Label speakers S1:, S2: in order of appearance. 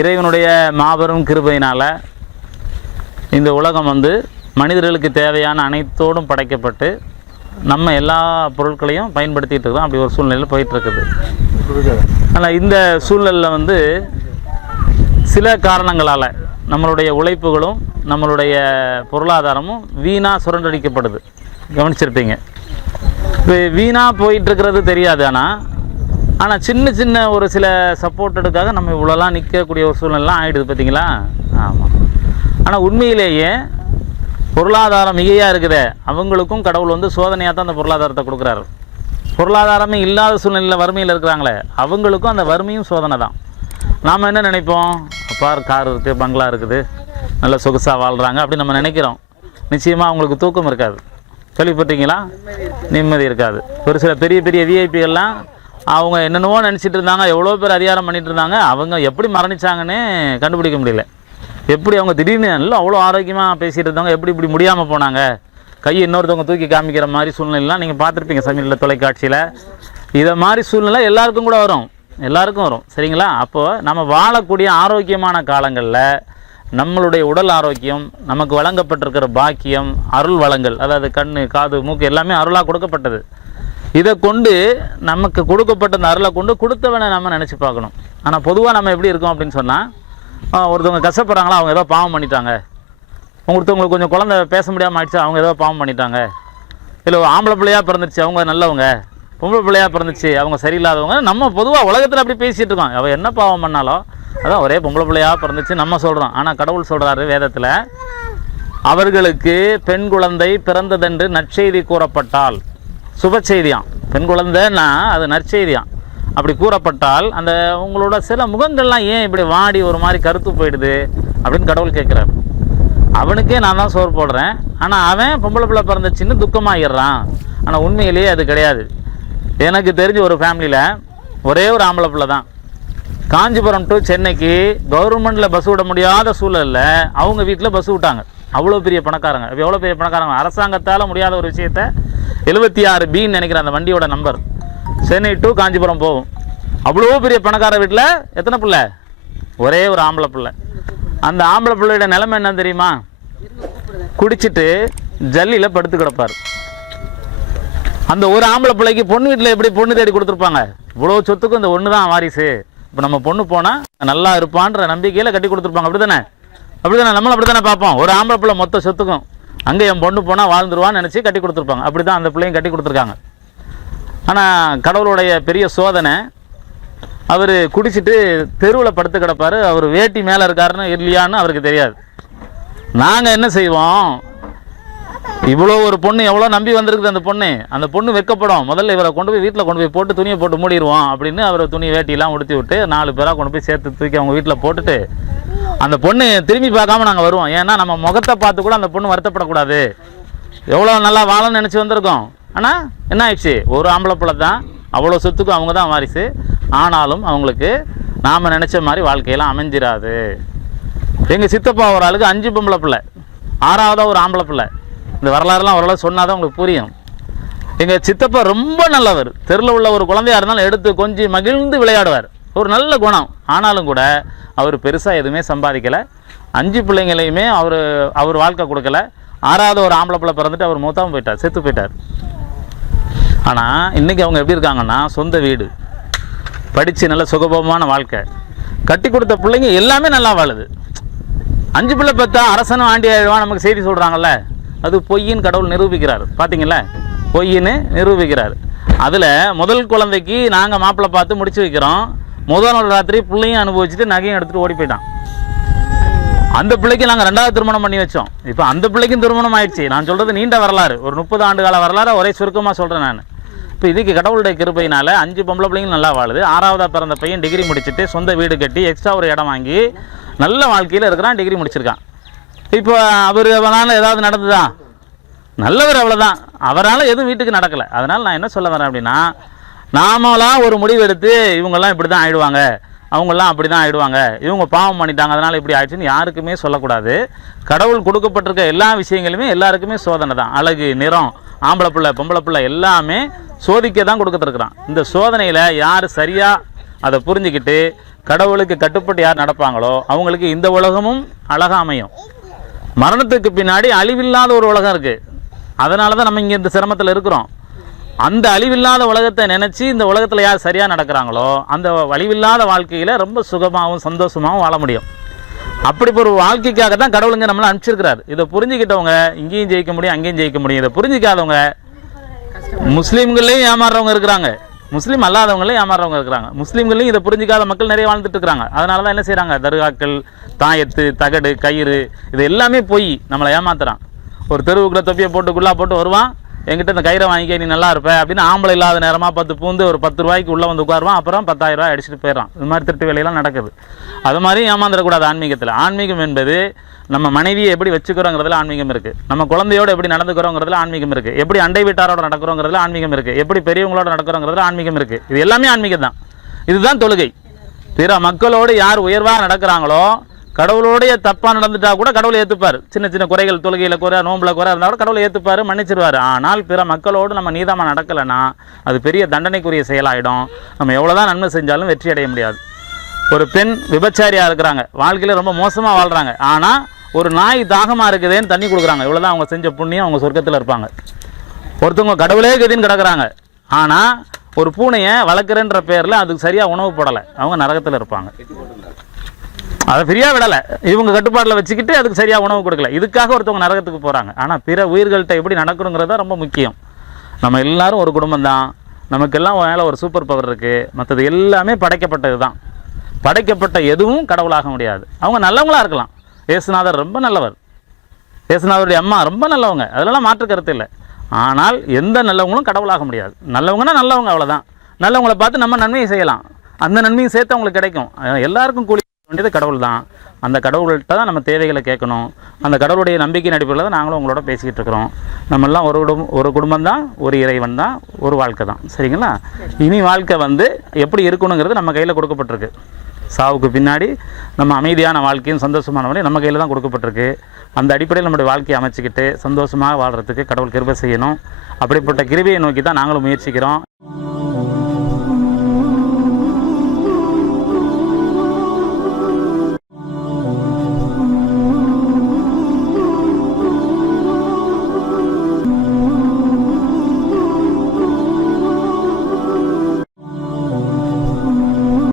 S1: இறைவனுடைய மாபெரும் கிருபையினால் இந்த உலகம் வந்து மனிதர்களுக்கு தேவையான அனைத்தோடும் படைக்கப்பட்டு நம்ம எல்லா பொருட்களையும் பயன்படுத்திகிட்டு இருக்கோம் அப்படி ஒரு சூழ்நிலையில் போயிட்டுருக்குது. ஆனால் இந்த சூழ்நிலையில் வந்து சில காரணங்களால் நம்மளுடைய உழைப்புகளும் நம்மளுடைய பொருளாதாரமும் வீணாக சுரண்டடிக்கப்படுது. கவனிச்சிருப்பீங்க. இப்போ வீணாக போயிட்டுருக்கிறது தெரியாது ஆனால் ஆனால் சின்ன சின்ன ஒரு சில சப்போர்ட்டடுக்காக நம்ம இவ்வளோலாம் நிற்கக்கூடிய ஒரு சூழ்நிலாம் ஆகிடுது பார்த்தீங்களா? ஆமாம் ஆனால் உண்மையிலேயே பொருளாதாரம் மிகையாக இருக்குதே. அவங்களுக்கும் கடவுள் வந்து சோதனையாக தான் அந்த பொருளாதாரத்தை கொடுக்குறாரு. பொருளாதாரமே இல்லாத சூழ்நிலையில் வறுமையில் இருக்கிறாங்களே அவங்களுக்கும் அந்த வறுமையும் சோதனை தான் நாம் என்ன நினைப்போம்? அப்பார் கார் இருக்குது பங்களா இருக்குது நல்ல சொகுசாக வாழ்கிறாங்க அப்படி நம்ம நினைக்கிறோம். நிச்சயமாக அவங்களுக்கு தூக்கம் இருக்காது. கேள்விப்பட்டீங்களா நிம்மதி இருக்காது. ஒரு சில பெரிய பெரிய விஐபிகள்லாம் அவங்க என்னென்னவோ நினச்சிட்டு இருந்தாங்க எவ்வளோ பேர் அதிகாரம் பண்ணிட்டு இருந்தாங்க அவங்க எப்படி மரணிச்சாங்கன்னு கண்டுபிடிக்க முடியல. எப்படி அவங்க திடீர்னு எல்லாம் அவ்வளோ ஆரோக்கியமாக பேசிகிட்டு இருந்தவங்க எப்படி இப்படி முடியாமல் போனாங்க? கையை இன்னொருத்தவங்க தூக்கி காமிக்கிற மாதிரி சூழ்நிலைலாம் நீங்கள் பார்த்துருப்பீங்க சமையலில் தொலைக்காட்சியில். இதை மாதிரி சூழ்நிலை எல்லாருக்கும் கூட வரும். எல்லாருக்கும் வரும். சரிங்களா? அப்போது நம்ம வாழக்கூடிய ஆரோக்கியமான காலங்களில் நம்மளுடைய உடல் ஆரோக்கியம் நமக்கு வழங்கப்பட்டிருக்கிற பாக்கியம் அருள் வளங்கள் அதாவது கண் காது மூக்கு எல்லாமே அருளாக கொடுக்கப்பட்டது. இதை கொண்டு நமக்கு கொடுக்கப்பட்ட அந்த அருளை கொண்டு கொடுத்தவனை நம்ம நினச்சி பார்க்கணும். ஆனால் பொதுவாக நம்ம எப்படி இருக்கோம் அப்படின்னு சொன்னால் ஒருத்தவங்க கஷ்டப்படுறாங்களா அவங்க ஏதோ பாவம் பண்ணிட்டாங்க. ஒருத்தவங்களுக்கு கொஞ்சம் குழந்தை பேச முடியாமல் ஆயிடுச்சு அவங்க ஏதோ பாவம் பண்ணிட்டாங்க. இல்லை ஒரு ஆம்பளை பிள்ளையாக பிறந்துச்சு அவங்க நல்லவங்க. பொம்பளை பிள்ளையாக பிறந்துச்சு அவங்க சரியில்லாதவங்க. நம்ம பொதுவாக உலகத்தில் அப்படி பேசிகிட்டு இருக்கோம் அவள் என்ன பாவம் பண்ணாலும் அதான் ஒரே பொம்பளை பிள்ளையாக பிறந்துச்சு நம்ம சொல்கிறோம் ஆனால் கடவுள் சொல்கிறாரு வேதத்தில் அவர்களுக்கு பெண் குழந்தை பிறந்ததென்று நற்செய்தி கூறப்பட்டால். சுப செய்தியாம் பெண் குழந்தைன்னா அது நற்செய்தியாம். அப்படி கூறப்பட்டால் அந்த உங்களோட சில முகங்கள்லாம் ஏன் இப்படி வாடி ஒரு மாதிரி கருத்து போயிடுது அப்படின்னு கடவுள் கேட்குறாரு. அவனுக்கே நான் தான் சோறு போடுறேன். ஆனால் அவன் பொம்பளை பிள்ளை பிறந்துச்சின்னு துக்கமாகிடுறான் ஆனால் உண்மையிலேயே அது கிடையாது. எனக்கு தெரிஞ்ச ஒரு ஃபேமிலியில் ஒரே ஒரு ஆம்பளை பிள்ளை தான். காஞ்சிபுரம் டு சென்னைக்கு கவர்மெண்ட்டில் பஸ் விட முடியாத சூழலில் அவங்க வீட்டில் பஸ் விட்டாங்க. அவ்வளோ பெரிய பணக்காரங்க. எவ்வளோ பெரிய பணக்காரங்க? அரசாங்கத்தால் முடியாத ஒரு விஷயத்த எழுபத்தி ஆறு பின்னு நினைக்கிறேன் அந்த வண்டியோட நம்பர் சென்னை டு காஞ்சிபுரம் போகும். அவ்வளோ பெரிய பணக்கார வீட்டில் எத்தனை பிள்ளை? ஒரே ஒரு ஆம்பளை பிள்ளை. அந்த ஆம்பளை பிள்ளையோட நிலைமை என்ன தெரியுமா? குடிச்சிட்டு ஜல்லியில் படுத்து கிடப்பார். அந்த ஒரு ஆம்பளை பிள்ளைக்கு பொண்ணு வீட்டில் எப்படி பொண்ணு தேடி கொடுத்துருப்பாங்க? இவ்வளோ சொத்துக்கும் இந்த ஒன்று தான் வாரிசு. இப்போ நம்ம பொண்ணு போனால் நல்லா இருப்பான்ற நம்பிக்கையில் கட்டி கொடுத்துருப்பாங்க. அப்படி தானே அப்படி தானே நம்மளும் அப்படி தானே பார்ப்போம். ஒரு ஆம்பளை பிள்ளை மொத்த சொத்துக்கும் அங்கே என் பொண்ணு போனால் வாழ்ந்துருவான்னு நினச்சி கட்டி கொடுத்துருப்பாங்க. அப்படி தான் அந்த பிள்ளையும் கட்டி கொடுத்துருக்காங்க. ஆனால் கடவுளுடைய பெரிய சோதனை அவர் குடிச்சிட்டு தெருவில் படுத்து கிடப்பார் அவர் வேட்டி மேலே இருக்காருன்னு இல்லையான்னு அவருக்கு தெரியாது. நாங்கள் என்ன செய்வோம்? இவ்வளோ ஒரு பொண்ணு எவ்வளோ நம்பி வந்திருக்குது அந்த பொண்ணு? அந்த பொண்ணு வெக்கப்படும். முதல்ல இவரை கொண்டு போய் வீட்டில் கொண்டு போய் போட்டு துணியை போட்டு மூடிடுவோம் அப்படின்னு அவர் துணி வேட்டியெல்லாம் உடுத்தி விட்டு நாலு பேராக கொண்டு போய் சேர்த்து தூக்கி அவங்க வீட்டில் போட்டுட்டு அந்த பொண்ணு திரும்பி பார்க்காம நாங்கள் வருவோம். ஏன்னா நம்ம முகத்தை பார்த்து கூட அந்த பொண்ணு வருத்தப்படக்கூடாது. எவ்வளோ நல்லா வாழன்னு நினச்சி வந்திருக்கோம். ஆனால் என்ன ஆயிடுச்சு? ஒரு ஆம்பளை பிள்ளை தான். அவ்வளோ சொத்துக்கும் அவங்க தான் வாரிசு. ஆனாலும் அவங்களுக்கு நாம் நினச்ச மாதிரி வாழ்க்கையெல்லாம் அமைஞ்சிராது. எங்கள் சித்தப்பா ஒரு ஆளுக்கு அஞ்சு பொம்பளை பிள்ளை. ஆறாவதாக ஒரு ஆம்பளை பிள்ளை. இந்த வரலாறுலாம் ஓரளவு சொன்னால் தான் உங்களுக்கு புரியும். எங்கள் சித்தப்பா ரொம்ப நல்லவர். தெருவில் உள்ள ஒரு குழந்தையா இருந்தாலும் எடுத்து கொஞ்சம் மகிழ்ந்து விளையாடுவார். ஒரு நல்ல குணம். ஆனாலும் கூட அவர் பெருசாக எதுவுமே சம்பாதிக்கலை. அஞ்சு பிள்ளைங்களையுமே அவர் அவர் வாழ்க்கை கொடுக்கல. ஆறாவது ஒரு ஆம்பளை பிள்ளை பிறந்துட்டு அவர் மூத்தாமல் போயிட்டார் செத்து போயிட்டார். ஆனால் இன்றைக்கி அவங்க எப்படி இருக்காங்கன்னா சொந்த வீடு. படித்து நல்ல சுகபமான வாழ்க்கை. கட்டி கொடுத்த பிள்ளைங்க எல்லாமே நல்லா வாழுது. அஞ்சு பிள்ளை பார்த்தா அரசனும் ஆண்டி ஆயிடுவான் நமக்கு செய்தி சொல்கிறாங்கல்ல அது பொய்யின்னு கடவுள் நிரூபிக்கிறார். பார்த்தீங்களா பொய்ன்னு நிரூபிக்கிறார். அதில் முதல் குழந்தைக்கு நாங்கள் மாப்பிள்ளை பார்த்து முடிச்சு வைக்கிறோம். முதல் நாள் ராத்திரி பிள்ளையும் அனுபவிச்சுட்டு நகையும் எடுத்துகிட்டு ஓடி போயிட்டான். அந்த பிள்ளைக்கு நாங்கள் ரெண்டாவது திருமணம் பண்ணி வச்சோம். இப்போ அந்த பிள்ளைக்கும் திருமணம் ஆயிடுச்சு. நான் சொல்கிறது நீண்ட வரலாறு. ஒரு முப்பது ஆண்டு கால வரலாறு ஒரே சுருக்கமாக சொல்கிறேன் நான். இப்போ இதுக்கு கடவுளுடைய கிருப்பையினால அஞ்சு பொம்பளை பிள்ளைங்க நல்லா வாழுது. ஆறாவதாக பிறந்த பையன் டிகிரி முடிச்சுட்டு சொந்த வீடு கட்டி எக்ஸ்ட்ரா ஒரு இடம் வாங்கி நல்ல வாழ்க்கையில் இருக்கிறான் டிகிரி முடிச்சிருக்கான். இப்போ அவர் அவனால் ஏதாவது நடந்ததா? நல்லவர் அவ்வளோதான் அவரால் எதுவும் வீட்டுக்கு நடக்கலை. அதனால் நான் என்ன சொல்ல வரேன் அப்படின்னா நாமளாம் ஒரு முடிவு எடுத்து இவங்கெல்லாம் இப்படி தான் ஆயிடுவாங்க. அவங்கெல்லாம் அப்படி தான் ஆயிடுவாங்க. இவங்க பாவம் பண்ணிட்டாங்க அதனால் இப்படி ஆயிடுச்சுன்னு யாருக்குமே சொல்லக்கூடாது. கடவுள் கொடுக்கப்பட்டிருக்க எல்லா விஷயங்களுமே எல்லாருக்குமே சோதனை தான் அழகு நிறம் ஆம்பளை பிள்ளை பொம்பளை பிள்ளை எல்லாமே சோதிக்க தான் கொடுத்துருக்குறான் இந்த சோதனையில் யார் சரியாக அதை புரிஞ்சுக்கிட்டு கடவுளுக்கு கட்டுப்பட்டு யார் நடப்பாங்களோ அவங்களுக்கு இந்த உலகமும் அழகாக அமையும். மரணத்துக்கு பின்னாடி அழிவில்லாத ஒரு உலகம் இருக்குது அதனால தான் நம்ம இங்கே இந்த சிரமத்தில் இருக்கிறோம். அந்த அழிவில்லாத உலகத்தை நினச்சி இந்த உலகத்தில் யார் சரியாக நடக்கிறாங்களோ அந்த அழிவில்லாத வாழ்க்கையில் ரொம்ப சுகமாகவும் சந்தோஷமாகவும் வாழ முடியும். அப்படி ஒரு வாழ்க்கைக்காக தான் கடவுளுங்க நம்மளை அனுப்பிச்சிருக்கிறார். இதை புரிஞ்சுக்கிட்டவங்க இங்கேயும் ஜெயிக்க முடியும் அங்கேயும் ஜெயிக்க முடியும். இதை புரிஞ்சிக்காதவங்க முஸ்லீம்கள்லையும் ஏமாறுறவங்க இருக்கிறாங்க. முஸ்லீம் அல்லாதவங்களையும் ஏமாறுறவங்க இருக்கிறாங்க. முஸ்லீம்களையும் இதை புரிஞ்சிக்காத மக்கள் நிறைய வாழ்ந்துட்டு இருக்கிறாங்க. அதனால தான் என்ன செய்கிறாங்க தர்காக்கள் தாயத்து தகடு கயிறு இது எல்லாமே போய் நம்மளை ஏமாத்துறான். ஒரு தெருவுக்குள்ளே தொப்பியை போட்டு குள்ளா போட்டு வருவான். என்கிட்ட இந்த கயிறை வாங்கிக்க நீ நல்லா இருப்ப அப்படின்னு ஆம்பளை இல்லாத நேரமாக பத்து பூந்து ஒரு பத்து ரூபாய்க்கு உள்ளே வந்து உட்காருவான். அப்புறம் பத்தாயிரம் ரூபாய் அடிச்சுட்டு போயிடறான். இது மாதிரி திருட்டு வேலையெல்லாம் நடக்குது. அது மாதிரி ஏமாந்துடக்கூடாது ஆன்மீகத்தில். ஆன்மீகம் என்பது நம்ம மனைவியை எப்படி வச்சுக்கிறோங்கிறதுல ஆன்மீகம் இருக்குது நம்ம குழந்தையோடு எப்படி நடந்துக்கிறோங்கிறதுல ஆன்மீகம் இருக்குது எப்படி அண்டை வீட்டாரோட நடக்கிறோங்கிறதுல ஆன்மீகம் இருக்குது எப்படி பெரியவங்களோட நடக்கிறோங்கிறதுல ஆன்மீகம் இருக்குது இது எல்லாமே ஆன்மீகம் தான் இதுதான் தொழுகை. பிற மக்களோடு யார் உயர்வாக நடக்கிறாங்களோ கடவுளோடைய தப்பாக நடந்துட்டா கூட கடவுளை ஏற்றுப்பார் சின்ன சின்ன குறைகள் தொழுகையில் குறை நோம்பில் குறை இருந்தால் கூட கடவுளை ஏற்றுப்பார் மன்னிச்சிருவார். ஆனால் பிற மக்களோடு நம்ம நீதமாக நடக்கலைன்னா அது பெரிய தண்டனைக்குரிய செயலாயிடும். நம்ம எவ்வளோ தான் நன்மை செஞ்சாலும் வெற்றி அடைய முடியாது. ஒரு பெண் விபச்சாரியாக இருக்கிறாங்க. வாழ்க்கையில் ரொம்ப மோசமாக வாழ்கிறாங்க ஆனால் ஒரு நாய் தாகமாக இருக்குதேன்னு தண்ணி கொடுக்குறாங்க. இவ்வளோ தான் அவங்க செஞ்ச புண்ணியம் அவங்க சொர்க்கத்தில் இருப்பாங்க. ஒருத்தவங்க கடவுளே கதின்னு கிடக்குறாங்க. ஆனால் ஒரு பூனையை வளர்க்குறன்ற பேரில் அதுக்கு சரியாக உணவு போடலை. அவங்க நரகத்தில் இருப்பாங்க. அதை ஃப்ரீயாக விடலை. இவங்க கட்டுப்பாட்டில் வச்சுக்கிட்டு அதுக்கு சரியாக உணவு கொடுக்கல. இதுக்காக ஒருத்தவங்க நரகத்துக்கு போகிறாங்க ஆனால் பிற உயிர்கள்ட்ட எப்படி நடக்கணுங்கிறது ரொம்ப முக்கியம். நம்ம எல்லாரும் ஒரு குடும்பம் தான். நமக்கெல்லாம் மேலே ஒரு சூப்பர் பவர் இருக்குது மற்றது எல்லாமே படைக்கப்பட்டது தான். படைக்கப்பட்ட எதுவும் கடவுளாக முடியாது. அவங்க நல்லவங்களாக இருக்கலாம். ஏசுநாதர் ரொம்ப நல்லவர். ஏசுநாதருடைய அம்மா ரொம்ப நல்லவங்க. அதெல்லாம் மாற்று கருத்து இல்லை. ஆனால் எந்த நல்லவங்களும் கடவுளாக முடியாது. நல்லவங்கன்னா நல்லவங்க அவ்வளோதான் நல்லவங்களை பார்த்து நம்ம நன்மையை செய்யலாம். அந்த நன்மையும் சேர்த்து அவங்களுக்கு கிடைக்கும். எல்லாருக்கும் கூலி வேண்டியது கடவுள் தான் அந்த கடவுள்கிட்ட தான் நம்ம தேவைகளை கேட்கணும். அந்த கடவுளுடைய நம்பிக்கையின் அடிப்படையில் தான் நாங்களும் உங்களோட பேசிக்கிட்டு இருக்கிறோம். நம்ம எல்லாம் ஒரு குடும்பம் ஒரு குடும்பம் தான் ஒரு இறைவன் தான் ஒரு வாழ்க்கை தான். சரிங்களா? இனி வாழ்க்கை வந்து எப்படி இருக்கணுங்கிறது நம்ம கையில் கொடுக்கப்பட்டிருக்கு. சாவுக்கு பின்னாடி நம்ம அமைதியான வாழ்க்கையும் சந்தோஷமான வாழ்க்கையும் நம்ம கையில் தான் கொடுக்கப்பட்டிருக்கு. அந்த அடிப்படையில் நம்முடைய வாழ்க்கையை அமைச்சிக்கிட்டு சந்தோஷமாக வாழ்கிறதுக்கு கடவுள் கிருபை செய்யணும். அப்படிப்பட்ட கிருபையை நோக்கி தான் நாங்களும் முயற்சிக்கிறோம்.